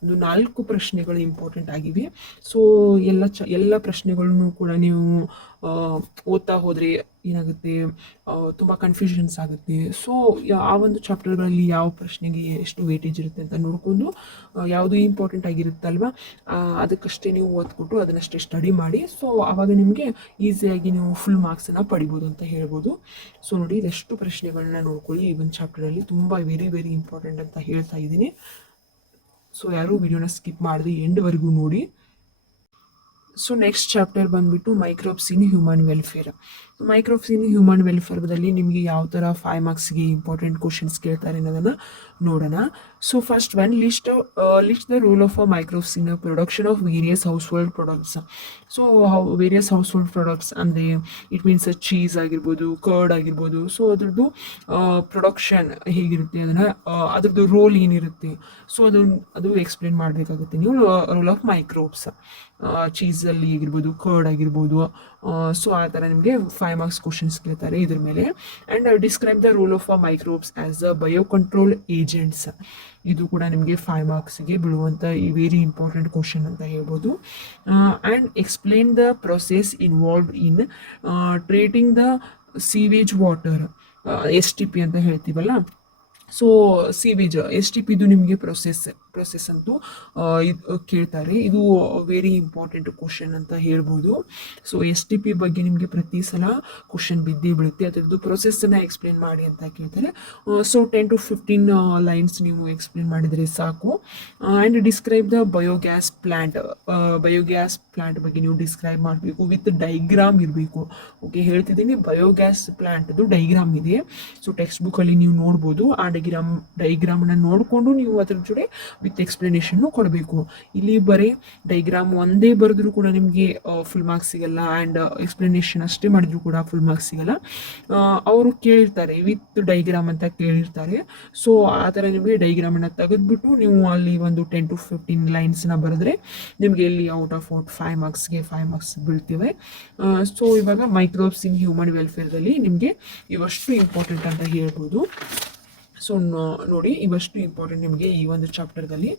ಒಂದು 4 ಪ್ರಶ್ನೆಗಳು ಇಂಪಾರ್ಟೆಂಟ್ ಆಗಿವೆ. ಸೊ ಎಲ್ಲ ಪ್ರಶ್ನೆಗಳನ್ನು ಕೂಡ ನೀವು ಓದ್ತಾ ಹೋದರೆ ಏನಾಗುತ್ತೆ, ತುಂಬ ಕನ್ಫ್ಯೂಷನ್ಸ್ ಆಗುತ್ತೆ. ಸೊ ಆ ಒಂದು ಚಾಪ್ಟರ್ಗಳಲ್ಲಿ ಯಾವ ಪ್ರಶ್ನೆಗೆ ಎಷ್ಟು ವೇಟೇಜ್ ಇರುತ್ತೆ ಅಂತ ನೋಡಿಕೊಂಡು ಯಾವುದು ಇಂಪಾರ್ಟೆಂಟ್ ಆಗಿರುತ್ತಲ್ವ ಅದಕ್ಕಷ್ಟೇ ನೀವು ಓದ್ಕೊಟ್ಟು ಅದನ್ನಷ್ಟೇ ಸ್ಟಡಿ ಮಾಡಿ. ಸೊ ಆವಾಗ ನಿಮಗೆ ಈಸಿಯಾಗಿ ನೀವು ಫುಲ್ ಮಾರ್ಕ್ಸನ್ನು ಪಡಿಬೋದು ಅಂತ ಹೇಳ್ಬೋದು. ಸೊ ನೋಡಿ, ಇದೆಷ್ಟು ಪ್ರಶ್ನೆಗಳನ್ನ ನೋಡ್ಕೊಳ್ಳಿ ಈ ಒಂದು ಚಾಪ್ಟರಲ್ಲಿ, ತುಂಬ ವೆರಿ ವೆರಿ ಇಂಪಾರ್ಟೆಂಟ್ ಅಂತ ಹೇಳ್ತಾ ಇದ್ದೀನಿ. ಸೊ ಯಾರೂ ವಿಡಿಯೋನ ಸ್ಕಿಪ್ ಮಾಡಿದೆ ಎಂಡ್ವರೆಗೂ ನೋಡಿ. ಸೊ ನೆಕ್ಸ್ಟ್ ಚಾಪ್ಟರ್ ಬಂದುಬಿಟ್ಟು microbes in human welfare. Microbes in human ವೆಲ್ಫೇರ್ದಲ್ಲಿ ನಿಮಗೆ ಯಾವ ಥರ 5 ಮಾರ್ಕ್ಸ್ಗೆ ಇಂಪಾರ್ಟೆಂಟ್ ಕ್ವಶನ್ಸ್ ಕೇಳ್ತಾರೆ ಅನ್ನೋದನ್ನು ನೋಡೋಣ. So first one, list the role of microbes in production of various house hold products. So various house hold products ಅಂದರೆ it means cheese ಆಗಿರ್ಬೋದು, curd ಆಗಿರ್ಬೋದು. ಸೊ ಅದ್ರದ್ದು ಪ್ರೊಡಕ್ಷನ್ ಹೇಗಿರುತ್ತೆ, ಅದ್ರದ್ದು ರೋಲ್ ಏನಿರುತ್ತೆ, ಸೊ ಅದು ಎಕ್ಸ್ಪ್ಲೇನ್ ಮಾಡಬೇಕಾಗುತ್ತೆ ನೀವು. ರೋಲ್ ಆಫ್ ಮೈಕ್ರೋಬ್ಸ್ ಚೀಸಲ್ಲಿ ಆಗಿರ್ಬೋದು, ಕರ್ಡ್ ಆಗಿರ್ಬೋದು. ಸೊ ಆ ಥರ ನಿಮಗೆ 5 ಮಾರ್ಕ್ಸ್ ಕ್ವಶನ್ಸ್ ಕೇಳ್ತಾರೆ ಇದ್ರ ಮೇಲೆ. And describe the role of microbes as a bio control agent. Agents. ಇದು ಕೂಡ ನಿಮಗೆ 5 ಮಾರ್ಕ್ಸ್ಗೆ ಬೀಳುವಂಥ ವೆರಿ ಇಂಪಾರ್ಟೆಂಟ್ ಕ್ವಶನ್ ಅಂತ ಹೇಳ್ಬೋದು. And explain the process involved in treating the sewage water, STP ಅಂತ ಹೇಳ್ತೀವಲ್ಲ. ಸೊ ಸೀವೇಜ್ STP ಇದು ನಿಮಗೆ ಪ್ರೊಸೆಸ್ ಅಂತೂ ಕೇಳ್ತಾರೆ. ಇದು ವೆರಿ ಇಂಪಾರ್ಟೆಂಟ್ ಕ್ವಶನ್ ಅಂತ ಹೇಳ್ಬೋದು. ಸೊ STP ಬಗ್ಗೆ ನಿಮಗೆ ಪ್ರತಿ ಸಲ ಕ್ವಶನ್ ಬಿದ್ದೇ ಬೀಳುತ್ತೆ. ಅದರದ್ದು ಪ್ರೊಸೆಸ್ಸನ್ನು ಎಕ್ಸ್ಪ್ಲೇನ್ ಮಾಡಿ ಅಂತ ಕೇಳ್ತಾರೆ. ಸೊ 10 to 15 ಲೈನ್ಸ್ ನೀವು ಎಕ್ಸ್ಪ್ಲೇನ್ ಮಾಡಿದರೆ ಸಾಕು. And describe the biogas plant ಬಗ್ಗೆ ನೀವು ಡಿಸ್ಕ್ರೈಬ್ ಮಾಡಬೇಕು, ವಿತ್ ಡೈಗ್ರಾಮ್ ಇರಬೇಕು. ಓಕೆ, ಹೇಳ್ತಿದ್ದೀನಿ, ಬಯೋಗ್ಯಾಸ್ ಪ್ಲ್ಯಾಂಟ್ದು ಡೈಗ್ರಾಮ್ ಇದೆ. ಸೊ ಟೆಕ್ಸ್ಟ್ ಬುಕ್ಕಲ್ಲಿ ನೀವು ನೋಡ್ಬೋದು. ಆ ಡೈಗ್ರಾಮನ್ನು ನೋಡಿಕೊಂಡು ನೀವು ಅದ್ರ ಜೊತೆ ವಿತ್ ಎಕ್ಸ್ಪ್ಲನೇಷನ್ನು ಕೊಡಬೇಕು. ಇಲ್ಲಿ ಬರೀ ಡೈಗ್ರಾಮ್ ಒಂದೇ ಬರೆದ್ರೂ ಕೂಡ ನಿಮಗೆ ಫುಲ್ ಮಾರ್ಕ್ಸ್ ಸಿಗಲ್ಲ, ಆ್ಯಂಡ್ ಎಕ್ಸ್ಪ್ಲನೇಷನ್ ಅಷ್ಟೇ ಮಾಡಿದ್ರು ಕೂಡ ಫುಲ್ ಮಾರ್ಕ್ಸ್ ಸಿಗಲ್ಲ. ಅವರು ಕೇಳಿರ್ತಾರೆ ವಿತ್ ಡೈಗ್ರಾಮ್ ಅಂತ ಕೇಳಿರ್ತಾರೆ. ಸೊ ಆ ಥರ ನಿಮಗೆ ಡೈಗ್ರಾಮನ್ನು ತೆಗೆದುಬಿಟ್ಟು ನೀವು ಅಲ್ಲಿ ಒಂದು 10 to 15 ಲೈನ್ಸ್ನ ಬರೆದ್ರೆ ನಿಮಗೆ ಇಲ್ಲಿ ಔಟ್ ಆಫ್ 5 ಮಾರ್ಕ್ಸ್ಗೆ 5 ಮಾರ್ಕ್ಸ್ ಬೀಳ್ತಿವೆ. ಸೊ ಇವಾಗ ಮೈಕ್ರೋಬ್ಸ್ ಇನ್ ಹ್ಯೂಮನ್ ವೆಲ್ಫೇರ್ದಲ್ಲಿ ನಿಮಗೆ ಇವಷ್ಟು ಇಂಪಾರ್ಟೆಂಟ್ ಅಂತ ಹೇಳ್ಬೋದು. ಸೊ ನೋಡಿ, ಇವಷ್ಟು ಇಂಪಾರ್ಟೆಂಟ್ ನಿಮಗೆ ಈ ಒಂದು ಚಾಪ್ಟರ್ದಲ್ಲಿ.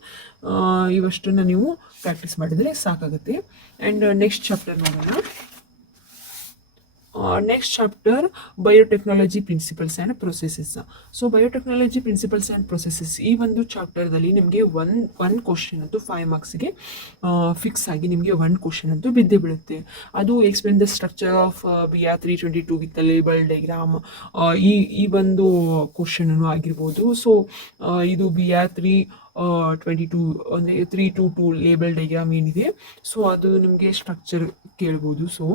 ಇವಷ್ಟನ್ನು ನೀವು ಪ್ರಾಕ್ಟೀಸ್ ಮಾಡಿದರೆ ಸಾಕಾಗುತ್ತೆ. ಆ್ಯಂಡ್ ನೆಕ್ಸ್ಟ್ ಚಾಪ್ಟರ್ ನೋಡೋಣ. Next chapter biotechnology principles and processes. So biotechnology principles and processes ಈ ಒಂದು ಚಾಪ್ಟರ್ದಲ್ಲಿ ನಿಮಗೆ ಒನ್ ಕ್ವಶನ್ ಅಂತೂ 5 ಮಾರ್ಕ್ಸ್ಗೆ ಫಿಕ್ಸ್ ಆಗಿ ನಿಮಗೆ 1 ಕ್ವಶನ್ ಅಂತೂ ಬಿದ್ದೇ ಬೀಳುತ್ತೆ. ಅದು explain the structure of BR 322 with label diagram. ಈ ಒಂದು ಕ್ವಶನ್ ಆಗಿರ್ಬೋದು. ಸೊ ಇದು BR 322 ಅಂದರೆ 322 ಲೇಬಲ್ ಡೈಗ್ರಾಮ್ ಏನಿದೆ, ಸೊ ಅದು ನಿಮಗೆ ಸ್ಟ್ರಕ್ಚರ್ ಕೇಳ್ಬೋದು. ಸೊ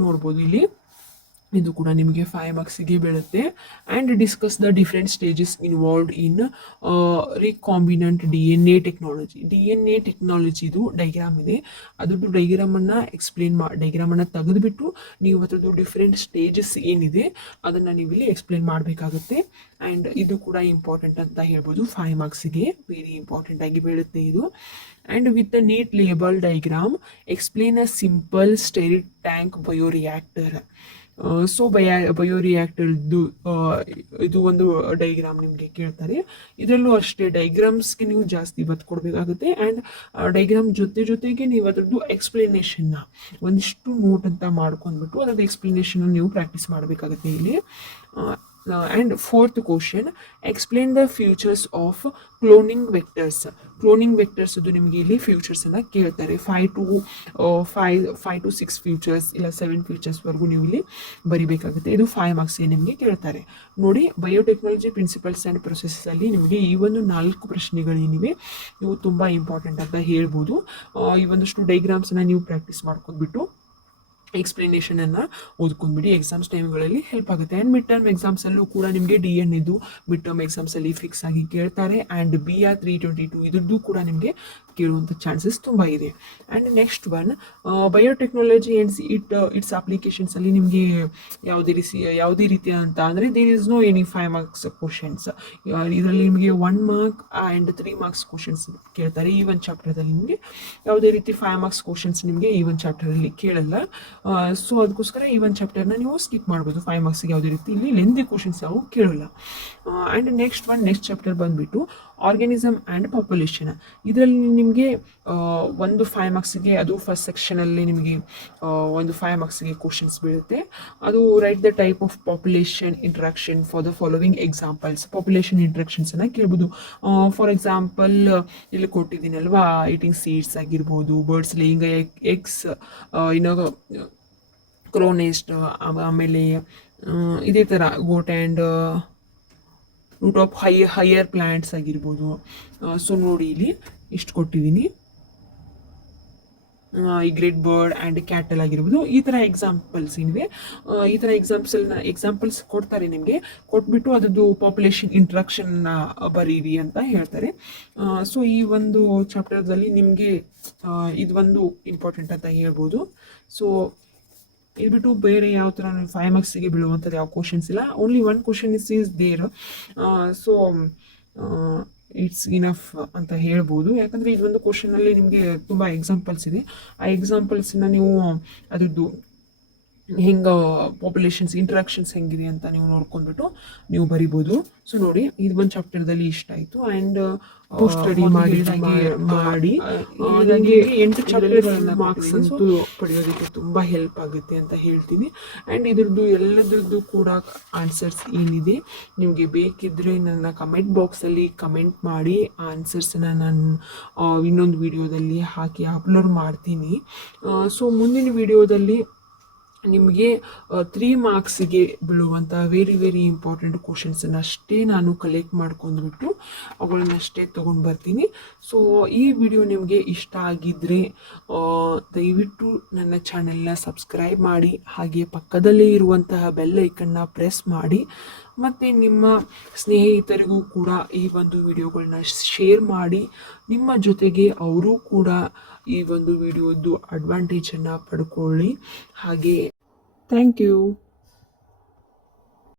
ನೋಡ್ಬೋದು ಇಲ್ಲಿ ಇದು ಕೂಡ ನಿಮಗೆ 5 ಮಾರ್ಕ್ಸಿಗೆ ಬೀಳುತ್ತೆ. And discuss the different stages involved in recombinant DNA ಟೆಕ್ನಾಲಜಿದು ಡೈಗ್ರಾಮ್ ಇದೆ. ಅದ್ರದ್ದು ಡೈಗ್ರಾಮನ್ನು ಡೈಗ್ರಾಮನ್ನು ತೆಗೆದುಬಿಟ್ಟು ನೀವು ಅದ್ರದ್ದು ಡಿಫ್ರೆಂಟ್ ಸ್ಟೇಜಸ್ ಏನಿದೆ ಅದನ್ನು ನೀವು ಇಲ್ಲಿ ಎಕ್ಸ್ಪ್ಲೇನ್ ಮಾಡಬೇಕಾಗುತ್ತೆ. ಆ್ಯಂಡ್ ಇದು ಕೂಡ ಇಂಪಾರ್ಟೆಂಟ್ ಅಂತ ಹೇಳ್ಬೋದು. 5 ಮಾರ್ಕ್ಸಿಗೆ ವೆರಿ ಇಂಪಾರ್ಟೆಂಟ್ ಆಗಿ ಬೀಳುತ್ತೆ ಇದು. And with a neat label diagram explain a simple stirred tank bioreactor. So ಬಯೋರಿಯಾಕ್ಟರ್ದು ಇದು ಒಂದು ಡೈಗ್ರಾಮ್ ನಿಮಗೆ ಕೇಳ್ತಾರೆ. ಇದರಲ್ಲೂ ಅಷ್ಟೇ ಡೈಗ್ರಾಮ್ಸ್ಗೆ ನೀವು ಜಾಸ್ತಿ ಒತ್ತು ಕೊಡಬೇಕಾಗುತ್ತೆ. ಆ್ಯಂಡ್ ಡೈಗ್ರಾಮ್ ಜೊತೆಗೆ ನೀವು ಅದರದ್ದು ಎಕ್ಸ್ಪ್ಲನೇಷನ್ನ ಒಂದಿಷ್ಟು ನೋಟ್ ಅಂತ ಮಾಡ್ಕೊಂಡ್ಬಿಟ್ಟು ಅದರದ್ದು ಎಕ್ಸ್ಪ್ಲನೇಷನ್ನ ನೀವು ಪ್ರಾಕ್ಟೀಸ್ ಮಾಡಬೇಕಾಗುತ್ತೆ ಇಲ್ಲಿ. And 4th question, explain the features of cloning vectors ಅದು ನಿಮಗೆ ಇಲ್ಲಿ ಫ್ಯೂಚರ್ಸನ್ನು ಕೇಳ್ತಾರೆ. 5 to 6 ಫ್ಯೂಚರ್ಸ್ ಇಲ್ಲ 7 ಫ್ಯೂಚರ್ಸ್ವರೆಗೂ ನೀವು ಇಲ್ಲಿ ಬರಿಬೇಕಾಗುತ್ತೆ. ಇದು 5 ಮಾರ್ಕ್ಸ್ಗೆ ನಿಮಗೆ ಕೇಳ್ತಾರೆ. ನೋಡಿ, ಬಯೋಟೆಕ್ನಾಲಜಿ ಪ್ರಿನ್ಸಿಪಲ್ಸ್ ಆ್ಯಂಡ್ ಪ್ರೊಸೆಸಲ್ಲಿ ನಿಮಗೆ ಈ ಒಂದು 4 ಪ್ರಶ್ನೆಗಳೇನಿವೆ ಇವು ತುಂಬ ಇಂಪಾರ್ಟೆಂಟ್ ಅಂತ ಹೇಳ್ಬೋದು. ಈ ಒಂದಷ್ಟು ಡೈಗ್ರಾಮ್ಸನ್ನು ನೀವು ಪ್ರಾಕ್ಟೀಸ್ ಮಾಡ್ಕೊಂಡ್ಬಿಟ್ಟು ಎಕ್ಸ್ಪ್ಲನೇಷನನ್ನು ಓದ್ಕೊಂಡ್ಬಿಡಿ. ಎಕ್ಸಾಮ್ಸ್ ಟೈಮ್ಗಳಲ್ಲಿ ಹೆಲ್ಪ್ ಆಗುತ್ತೆ. ಆ್ಯಂಡ್ ಮಿಡ್ ಟರ್ಮ್ ಎಕ್ಸಾಮ್ಸಲ್ಲೂ ಕೂಡ ನಿಮಗೆ DNA ಮಿಡ್ ಟರ್ಮ್ ಎಕ್ಸಾಮ್ಸಲ್ಲಿ ಫಿಕ್ಸ್ ಆಗಿ ಕೇಳ್ತಾರೆ. ಆ್ಯಂಡ್ BR 322 ಇದ್ರದ್ದು ಕೂಡ ನಿಮಗೆ ಕೇಳುವಂಥ ಚಾನ್ಸಸ್ ತುಂಬ ಇದೆ. And next one, biotechnology and it's ಅಪ್ಲಿಕೇಶನ್ಸಲ್ಲಿ ನಿಮಗೆ ಯಾವುದೇ ರೀತಿಯ ಅಂತ ಅಂದರೆ there is no any 5 marks questions. ಇದರಲ್ಲಿ ನಿಮಗೆ 1 ಮಾರ್ಕ್ ಆ್ಯಂಡ್ 3 ಮಾರ್ಕ್ಸ್ ಕ್ವಶನ್ಸ್ ಕೇಳ್ತಾರೆ. ಈ ಒಂದು ಚಾಪ್ಟರ್ದಲ್ಲಿ ನಿಮಗೆ ಯಾವುದೇ ರೀತಿ 5 ಮಾರ್ಕ್ಸ್ ಕ್ವಶನ್ಸ್ ನಿಮಗೆ ಈ ಒಂದು ಚಾಪ್ಟರಲ್ಲಿ ಕೇಳಲ್ಲ. ಸೊ ಅದಕ್ಕೋಸ್ಕರ ಈ ಒಂದು ಚಾಪ್ಟರ್ನ ನೀವು ಸ್ಕಿಪ್ ಮಾಡ್ಬೋದು. 5 ಮಾರ್ಕ್ಸಿಗೆ ಯಾವುದೇ ರೀತಿ ಇಲ್ಲಿ ಲೆಂದಿ ಕ್ವಶನ್ಸ್ ಯಾವ ಕೇಳಲ್ಲ. ಆ್ಯಂಡ್ ನೆಕ್ಸ್ಟ್ ಚಾಪ್ಟರ್ ಬಂದುಬಿಟ್ಟು ಆರ್ಗ್ಯಾನಿಸಮ್ ಆ್ಯಂಡ್ ಪಾಪ್ಯುಲೇಷನ್. ಇದರಲ್ಲಿ ನಿಮಗೆ ಒಂದು 5 ಮಾರ್ಕ್ಸಿಗೆ, ಅದು ಫಸ್ಟ್ ಸೆಕ್ಷನಲ್ಲಿ ನಿಮಗೆ ಒಂದು 5 ಮಾರ್ಕ್ಸಿಗೆ ಕ್ವಶನ್ಸ್ ಬೀಳುತ್ತೆ. ಅದು write the type of population interaction for the following examples. Population ಇಂಟ್ರಾಕ್ಷನ್ಸನ್ನು ಕೇಳ್ಬೋದು. ಫಾರ್ ಎಕ್ಸಾಂಪಲ್ ಇಲ್ಲಿ ಕೊಟ್ಟಿದ್ದೀನಲ್ವಾ, ಈಟಿಂಗ್ ಸೀಡ್ಸ್ ಆಗಿರ್ಬೋದು, ಬರ್ಡ್ಸ್ ಲೇಯಿಂಗ್ ಎಗ್ಸ್, ಇನ್ನು ಕ್ರೋನೆಸ್ಟ್, ಆಮೇಲೆ ಇದೇ ಥರ goat and root of higher plants ಆಗಿರ್ಬೋದು. ಸೊ ನೋಡಿ, ಇಲ್ಲಿ ಇಷ್ಟು ಕೊಟ್ಟಿದ್ದೀನಿ. ಈ ಗ್ರೇಟ್ ಬರ್ಡ್ ಆ್ಯಂಡ್ ಕ್ಯಾಟಲ್ ಆಗಿರ್ಬೋದು. ಈ ಥರ ಎಕ್ಸಾಂಪಲ್ಸ್ ಏನಿವೆ, ಈ ಥರ ಎಕ್ಸಾಂಪಲ್ಸ್ ಕೊಡ್ತಾರೆ ನಿಮಗೆ. ಕೊಟ್ಬಿಟ್ಟು ಅದರದ್ದು ಪಾಪ್ಯುಲೇಷನ್ ಇಂಟ್ರಾಕ್ಷನ್ನ ಬರೀರಿ ಅಂತ ಹೇಳ್ತಾರೆ. ಸೊ ಈ ಒಂದು ಚಾಪ್ಟರ್ದಲ್ಲಿ ನಿಮಗೆ ಇದು ಒಂದು ಇಂಪಾರ್ಟೆಂಟ್ ಅಂತ ಹೇಳ್ಬೋದು. ಸೊ ಇದು ಬಿಟ್ಟು ಬೇರೆ ಯಾವ ಥರ 5 ಮಾರ್ಕ್ಸಿಗೆ ಬೀಳುವಂಥದ್ದು ಯಾವ ಕ್ವಶನ್ಸ್ ಇಲ್ಲ. Only 1 question is there. So it's enough ಅಂತ ಹೇಳ್ಬೋದು. ಯಾಕಂದರೆ ಇದೊಂದು ಕ್ವಶನಲ್ಲಿ ನಿಮಗೆ ತುಂಬ ಎಕ್ಸಾಂಪಲ್ಸ್ ಇದೆ. ಆ ಎಕ್ಸಾಂಪಲ್ಸನ್ನ ನೀವು ಅದರದ್ದು ಹೆಂಗೆ ಪಾಪ್ಯುಲೇಷನ್ಸ್ ಇಂಟ್ರಾಕ್ಷನ್ಸ್ ಹೆಂಗಿದೆ ಅಂತ ನೀವು ನೋಡ್ಕೊಂಡ್ಬಿಟ್ಟು ನೀವು ಬರಿಬೋದು. ಸೊ ನೋಡಿ, ಇದು ಒಂದು ಚಾಪ್ಟರ್ದಲ್ಲಿ ಇಷ್ಟ ಆಯಿತು. ಆ್ಯಂಡ್ ಸ್ಟಡಿ ಮಾಡಿ ನನಗೆ 8 ಚಾಪ್ಟರ್ಗಳನ್ನು ಮಾರ್ಕ್ಸ್ ಅಂತೂ ಪಡೆಯೋದಕ್ಕೆ ತುಂಬ ಹೆಲ್ಪ್ ಆಗುತ್ತೆ ಅಂತ ಹೇಳ್ತೀನಿ. ಆ್ಯಂಡ್ ಇದ್ರದ್ದು ಎಲ್ಲದ್ರದ್ದು ಕೂಡ ಆನ್ಸರ್ಸ್ ಏನಿದೆ ನಿಮಗೆ ಬೇಕಿದ್ದರೆ ನನ್ನ ಕಮೆಂಟ್ ಬಾಕ್ಸಲ್ಲಿ ಕಮೆಂಟ್ ಮಾಡಿ. ಆನ್ಸರ್ಸನ್ನ ನಾನು ಇನ್ನೊಂದು ವಿಡಿಯೋದಲ್ಲಿ ಹಾಕಿ ಅಪ್ಲೋಡ್ ಮಾಡ್ತೀನಿ. ಸೊ ಮುಂದಿನ ವಿಡಿಯೋದಲ್ಲಿ ನಿಮಗೆ 3 ಮಾರ್ಕ್ಸಿಗೆ ಬೀಳುವಂಥ ವೆರಿ ಇಂಪಾರ್ಟೆಂಟ್ ಕ್ವಶನ್ಸನ್ನು ಅಷ್ಟೇ ನಾನು ಕಲೆಕ್ಟ್ ಮಾಡ್ಕೊಂಡ್ಬಿಟ್ಟು ಅವುಗಳನ್ನಷ್ಟೇ ತೊಗೊಂಡು ಬರ್ತೀನಿ. ಸೊ ಈ ವಿಡಿಯೋ ನಿಮಗೆ ಇಷ್ಟ ಆಗಿದ್ದರೆ ದಯವಿಟ್ಟು ನನ್ನ ಚಾನೆಲ್ನ ಸಬ್ಸ್ಕ್ರೈಬ್ ಮಾಡಿ, ಹಾಗೆ ಪಕ್ಕದಲ್ಲೇ ಇರುವಂತಹ ಬೆಲ್ ಐಕನ್ನ ಪ್ರೆಸ್ ಮಾಡಿ, ಮತ್ತು ನಿಮ್ಮ ಸ್ನೇಹಿತರಿಗೂ ಕೂಡ ಈ ಒಂದು ವಿಡಿಯೋಗಳನ್ನ ಶೇರ್ ಮಾಡಿ. ನಿಮ್ಮ ಜೊತೆಗೆ ಅವರು ಕೂಡ ಈ ಒಂದು ವಿಡಿಯೋದ್ದು ಅಡ್ವಾಂಟೇಜನ್ನು ಪಡ್ಕೊಳ್ಳಿ. ಹಾಗೆ ಥ್ಯಾಂಕ್ ಯು.